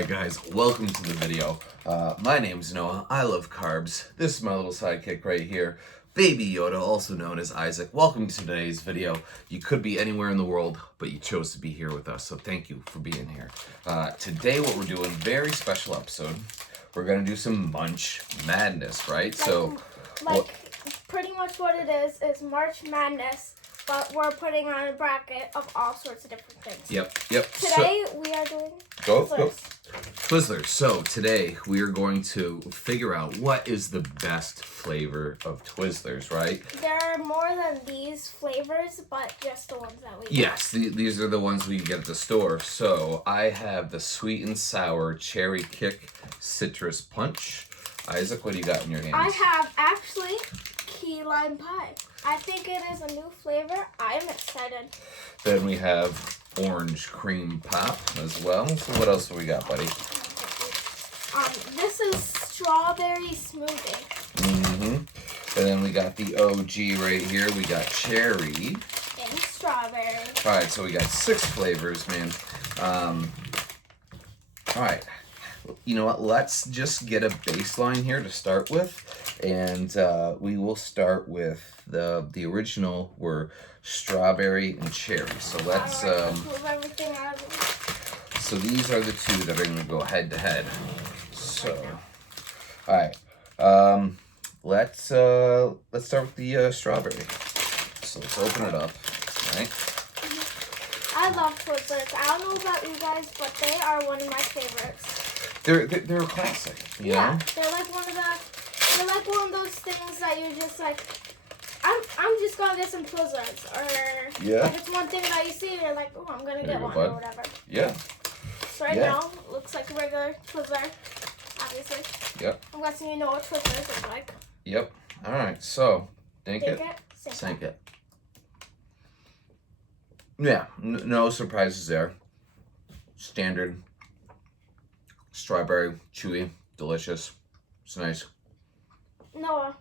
Alright guys, welcome to the video. My name's Noah, I love carbs. This is my little sidekick right here, Baby Yoda, also known as Isaac. Welcome to today's video. You could be anywhere in the world, but you chose to be here with us, so thank you for being here. Today what we're doing, very special episode. We're gonna do some Munch Madness, right? Pretty much what it is March Madness, but we're putting on a bracket of all sorts of different things. Yep. Today we are doing TWIZZLERS. So today we are going to figure out what is the best flavor of TWIZZLERS, right? There are more than these flavors, but just the ones that we Yes, these are the ones we can get at the store. So I have the sweet and sour cherry kick citrus punch. Isaac, what do you got in your hands? I have actually key lime pie. I think it is a new flavor. I'm excited. Then we have orange cream pop as well. So what else do we got, buddy? This is strawberry smoothie. And then we got the OG right here. We got cherry And strawberry. All right, so we got 6 flavors, man. All right. You know what? Let's just get a baseline here to start with, and we will start with the original were strawberry and cherry. So let's move everything out of it. So these are the two that are going to go head to head. So, all right. Let's start with the strawberry. So let's open it up. All right. I love TWIZZLERS. I don't know about you guys, but they are one of my favorites. They're a classic, you know? They're like one of those things that you're just like, I'm just gonna get some TWIZZLERS, or if it's one thing that you see, you're like, oh, I'm gonna get one or whatever. Yeah. So right now, looks like a regular TWIZZLER, obviously. Yep. I'm guessing you know what TWIZZLERS look like. Yep. All right. So think it. Sink it. Yeah. No surprises there. Standard. Strawberry, chewy, delicious. It's nice. Noah.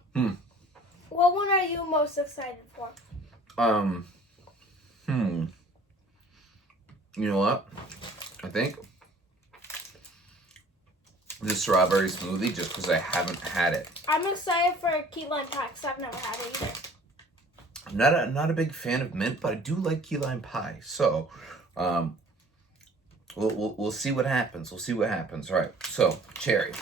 What one are you most excited for? You know what? I think the strawberry smoothie, just because I haven't had it. I'm excited for key lime pie because I've never had it either. I'm not a big fan of mint, but I do like key lime pie. So, we'll see what happens. We'll see what happens. All right. So cherry.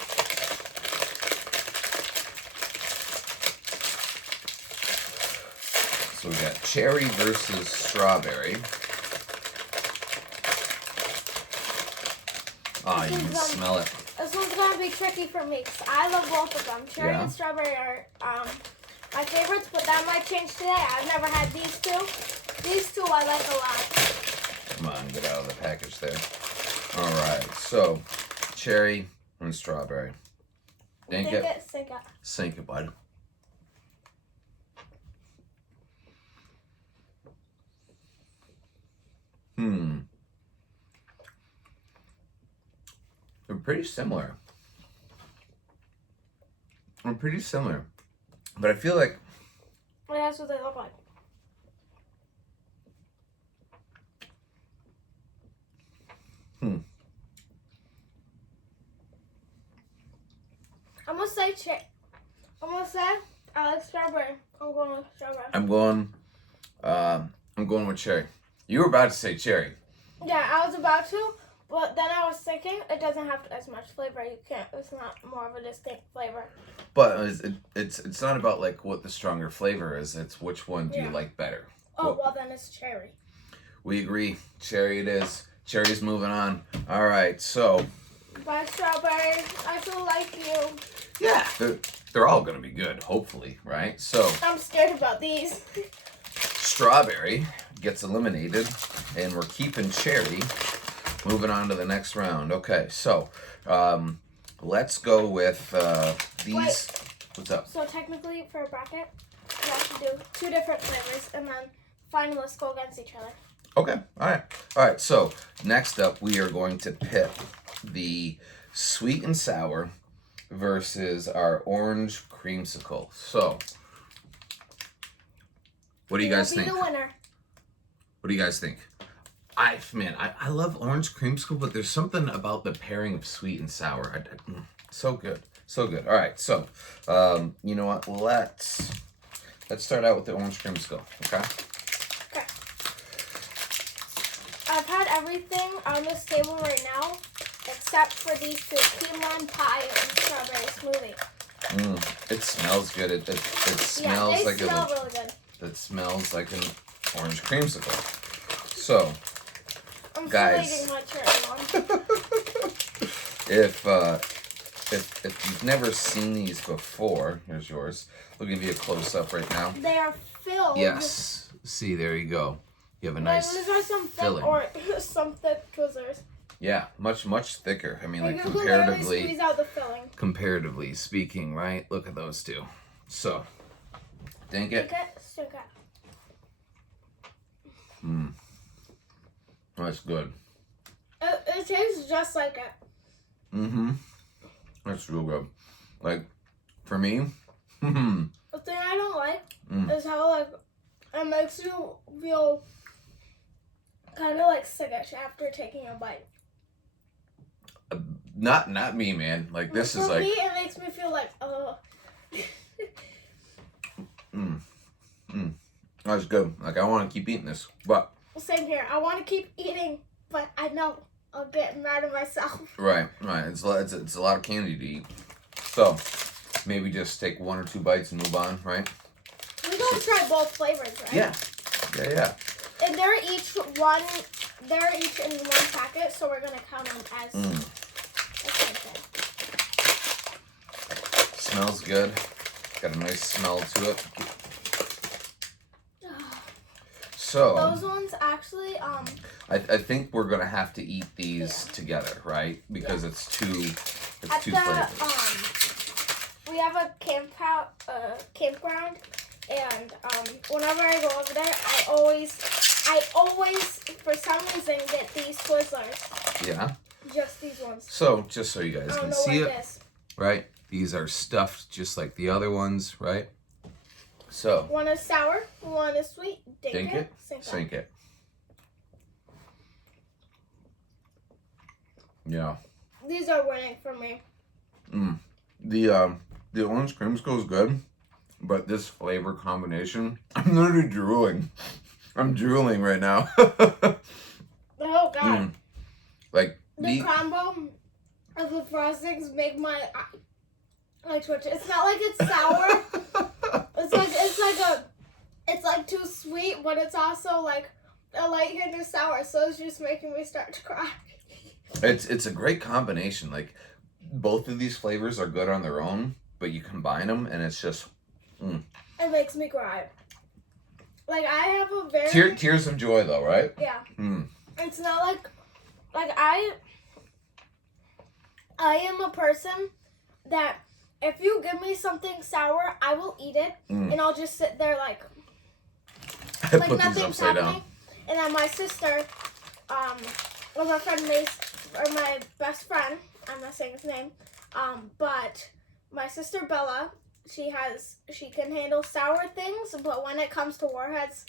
So we got cherry versus strawberry. Ah, you can smell it. This one's gonna be tricky for me because I love both of them. Cherry and strawberry are my favorites, but that might change today. I've never had these two. These two I like a lot. Come on, get out of the package there. All right, so cherry and strawberry. Sink it. Sink it, bud. They're pretty similar. But I feel like... Well, that's what they look like. I'm gonna say I like strawberry. I'm going with strawberry. I'm going with cherry. You were about to say cherry. Yeah, I was about to, but then I was thinking it doesn't have as much flavor. It's not more of a distinct flavor. But it's not about like what the stronger flavor is. It's which one do you like better. Oh, well then it's cherry. We agree. Cherry it is. Cherry's moving on. All right, so. Bye, strawberry. I feel like you. Yeah, they're all gonna be good, hopefully, right? So. I'm scared about these. Strawberry gets eliminated, and we're keeping cherry. Moving on to the next round. Okay, so let's go with these. Wait. What's up? So technically, for a bracket, we have to do 2 different flavors, and then finalists go against each other. Okay, all right. So next up, we are going to pit the sweet and sour versus our orange creamsicle. So, what do you guys think? The winner. What do you guys think? I love orange creamsicle, but there's something about the pairing of sweet and sour. So good. So good. All right, so you know what? Let's start out with the orange creamsicle, okay? Okay. I've had everything on this table right now except for these two, key lime pie and strawberry smoothie. It smells good. It smells they like smell really good. It smells like an orange creamsicle. So, I'm guys, still eating my cherry one. if you've never seen these before, here's yours. We'll give you a close up right now. They are filled. Yes. See, there you go. You have a nice these are some filling. Some thick Twizzlers. Yeah, much thicker. I mean, like you comparatively. Squeeze out the filling. Comparatively speaking, right? Look at those two. So, dink it. Stick it. That's good. It tastes just like it. That's real good. Like, for me, the thing I don't like is how, like, it makes you feel kind of like sickish after taking a bite. Not me, man. Like, this is like... For me, it makes me feel like, That's good. Like, I want to keep eating this, but... Same here. I want to keep eating, but I know I'll get mad at myself. Right. It's a lot of candy to eat. So, maybe just take 1 or 2 bites and move on, right? We gotta try both flavors, right? Yeah. And they're each in one packet, so we're gonna count them as the same thing. Smells good. Got a nice smell to it. So those ones actually, I think we're gonna have to eat these together, right? Because it's two flavors. We have a campground, and whenever I go over there, I always, for some reason, get these Twizzlers. Yeah. Just these ones. So, just so you guys can see it, this. right? These are stuffed just like the other ones, right? So. One is sour, one is sweet. Dink it, sink it. Yeah. These are winning for me. The orange creamsicle is good, but this flavor combination, I'm literally drooling. I'm drooling right now. Oh God. Like the combo of the frostings make my twitch. It's not like it's sour. It's like too sweet, but it's also like a light hint of sour. So it's just making me start to cry. It's a great combination. Like, both of these flavors are good on their own, but you combine them and it's just It makes me cry. Like, I have a very tears of joy though, right? Yeah. It's not like I am a person that if you give me something sour, I will eat it and I'll just sit there like nothing's happening. And then my sister, or my friend Mace, or my best friend, I'm not saying his name, but my sister Bella, she can handle sour things, but when it comes to Warheads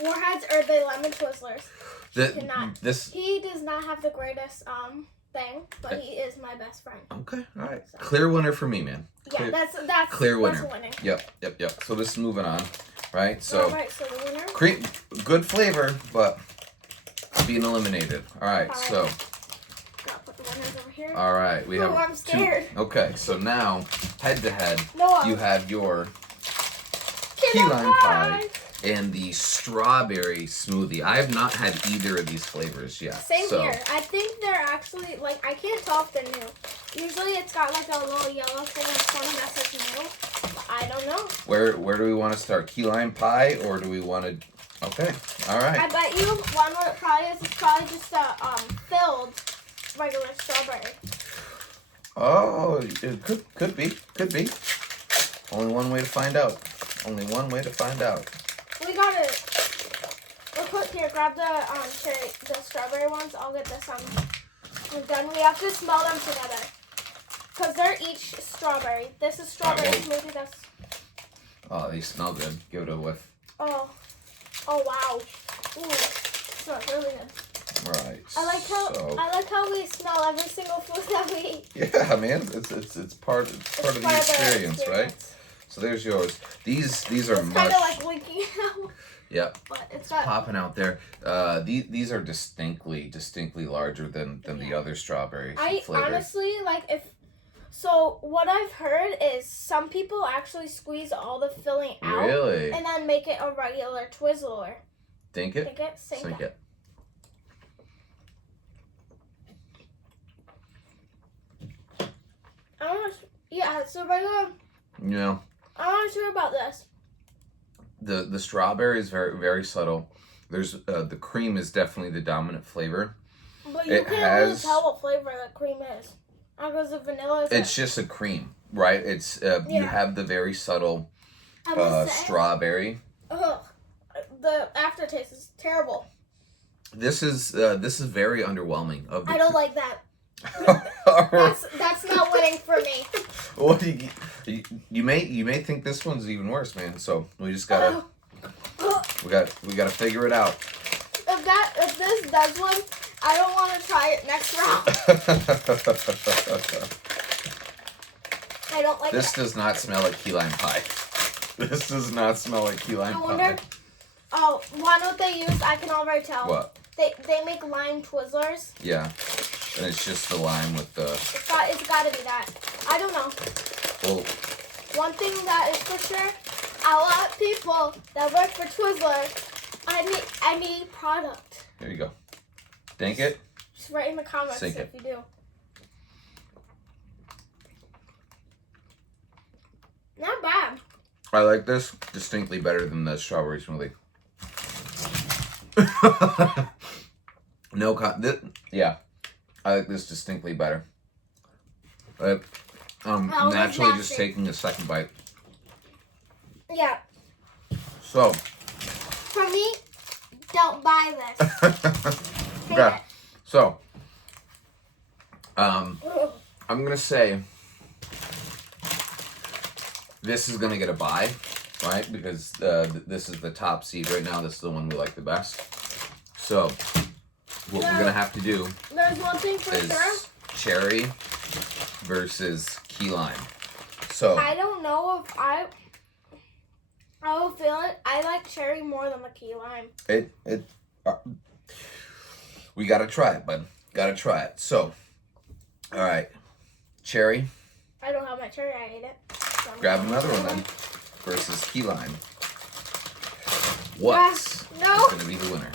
or the lemon Twizzlers, she cannot. He does not have the greatest thing, but he is my best friend. Okay, all right. So. Clear winner for me, man. Yeah, that's clear winner. That's winning. Yep. So this is moving on, right? So, all right, so the winner. Good flavor, but being eliminated. All right, so. Gotta put the winners over here. All right, we have. I'm scared. Okay, so now head to head, you have your key lime pie and the strawberry smoothie. I have not had either of these flavors yet. Same here. I think they're actually, like, I can't tell if they're new. Usually it's got like a little yellow thing in front that says new. But I don't know. Where do we want to start? Key lime pie, or do we want to... Okay, all right. I bet you one what it probably is probably just a filled regular strawberry. Oh, it could be. Only one way to find out. We got it. Real quick here, grab the strawberry ones. I'll get this and then we have to smell them together. Because they're each strawberry. This is strawberry smoothie. Oh, they smell good. Give it a whiff. Oh wow. Ooh. smells really good. All right. I like how we smell every single food that we eat. Yeah, man. It's part of the experience, right? So there's yours. These are it's kind of like leaking out. Yep. But it's popping out there. These are distinctly larger than the other strawberry flavors. Honestly So what I've heard is some people actually squeeze all the filling out. Really? And then make it a regular Twizzler. Think it? Think it? Sink it. Yeah, it's a regular. Yeah. I'm not sure about this. The strawberry is very subtle. There's the cream is definitely the dominant flavor. But you can't really tell what flavor the cream is. Because the vanilla is. It's just a cream, right? It's you have the very subtle strawberry. Ugh, the aftertaste is terrible. This is very underwhelming. I don't like that. That's not winning for me. Well, you may think this one's even worse, man. So we just gotta we gotta figure it out. If this does one, I don't want to try it next round. I don't like this. Does not smell like key lime pie. This does not smell like key lime pie. Oh, why don't they use? I can already tell. What? They make lime Twizzlers. Yeah, and it's just the lime with the. It's got to be that. I don't know. Well, one thing that is for sure, a lot of people that work for Twizzlers, any product. There you go. Think it. Just write in the comments Sink if you do. Not bad. I like this distinctly better than the strawberry smoothie. Yeah, I like this distinctly better. But naturally just taking a second bite. Yeah. So. For me, don't buy this. Okay. So. I'm gonna say this is gonna get a buy, right? Because this is the top seed right now. This is the one we like the best. So what we're gonna have to do there's one thing for sure. Cherry versus key lime. So I don't know if I will feel it. I like cherry more than the key lime. We gotta try it, bud. Gotta try it. So, all right, cherry. I don't have my cherry. I ate it. So grab another one then. Versus key lime. What's gonna be the winner?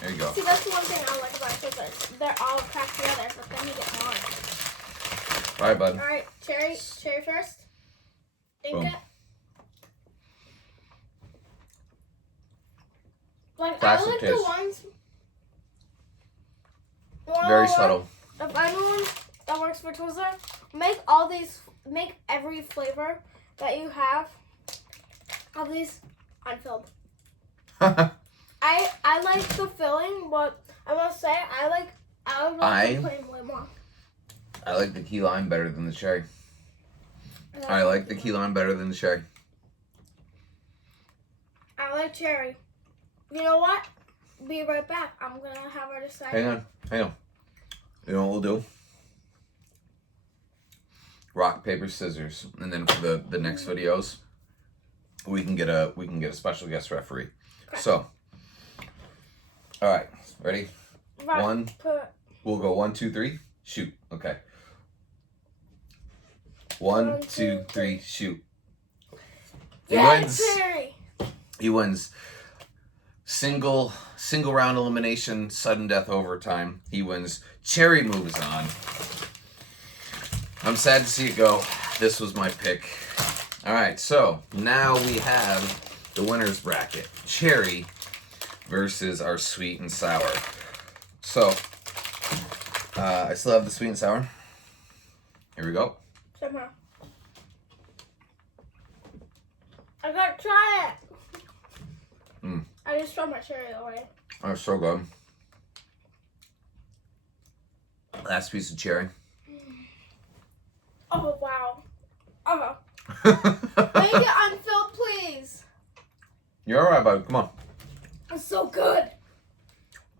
There you go. See, that's the one thing I like about Twizzlers. They're all packed together, but then you get more. All right, bud. All right, cherry first. Think it. Like classic I like taste. the ones. Very subtle. If anyone that works for Twizzler, make every flavor that you have of these unfilled. I like the filling, but I must say I like the cream way more. I like the key lime better than the cherry. I like the key lime better than the cherry. I like cherry. You know what? Be right back. I'm gonna have her decide. Hang on. You know what we'll do? Rock, paper, scissors, and then for the next videos, we can get a special guest referee. Okay. So, all right, ready? Right. We'll go 1, 2, 3, shoot. Okay. 1, 2, 3, shoot. He wins. Cherry. He wins. Single round elimination, sudden death overtime. He wins. Cherry moves on. I'm sad to see it go. This was my pick. All right, so now we have the winner's bracket. Cherry versus our sweet and sour. So, I still have the sweet and sour. Here we go. Somehow. I gotta try it. I just throw my cherry away. Oh, so good. Last piece of cherry. Oh, wow. Make it unfilled, please. You're all right, bud. Come on. It's so good.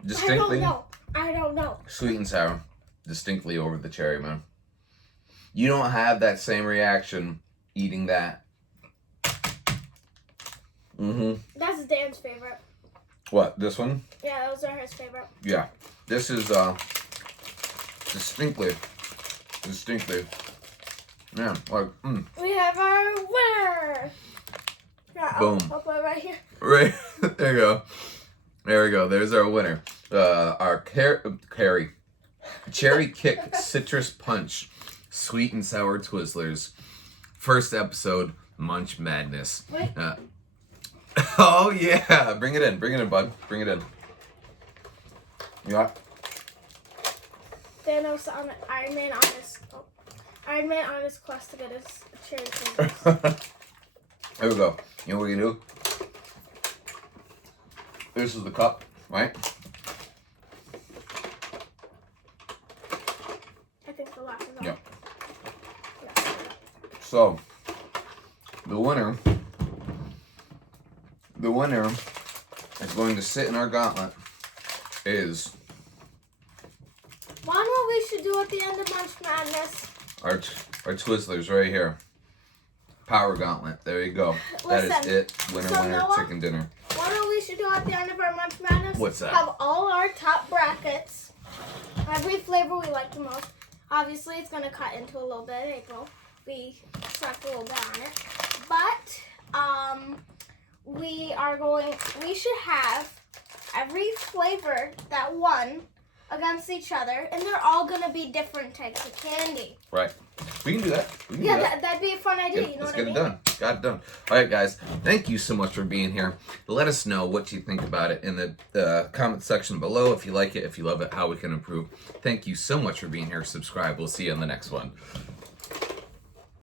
Distinctly. I don't know. Sweet and sour. Distinctly over the cherry, man. You don't have that same reaction eating that. That's Dan's favorite. What, this one? Yeah, those are his favorite. Yeah. This is distinctly. Yeah, like, We have our winner. Yeah, Boom. I'll put it right here. Right. There you go. There we go. There's our winner. Our Cherry Kick Citrus Punch Sweet and Sour Twizzlers. First episode, Munch Madness. Wait. Oh, yeah. Bring it in, bud. Bring it in. Yeah. Thanos on Iron Man on his quest to get his cherry fingers. There we go. You know what we can do? This is the cup, right? I think the last is on. Yeah. So, the winner is going to sit in our gauntlet is Wonder what we should do at the end of Munch Madness? our Twizzlers right here. Power gauntlet. There you go. That is Listen, it. Winner, so winner, Noah, chicken dinner. Wonder what we should do at the end of our Munch Madness? What's that? Have all our top brackets. Every flavor we like the most. Obviously, it's going to cut into a little bit of April. We sucked a little bit on it. But, we should have every flavor that won against each other, and they're all going to be different types of candy. Right. We can do that. That'd be a fun idea. You know let's what I get mean? it done. Got it done. All right, guys. Thank you so much for being here. Let us know what you think about it in the comment section below. If you like it, if you love it, how we can improve. Thank you so much for being here. Subscribe. We'll see you in the next one.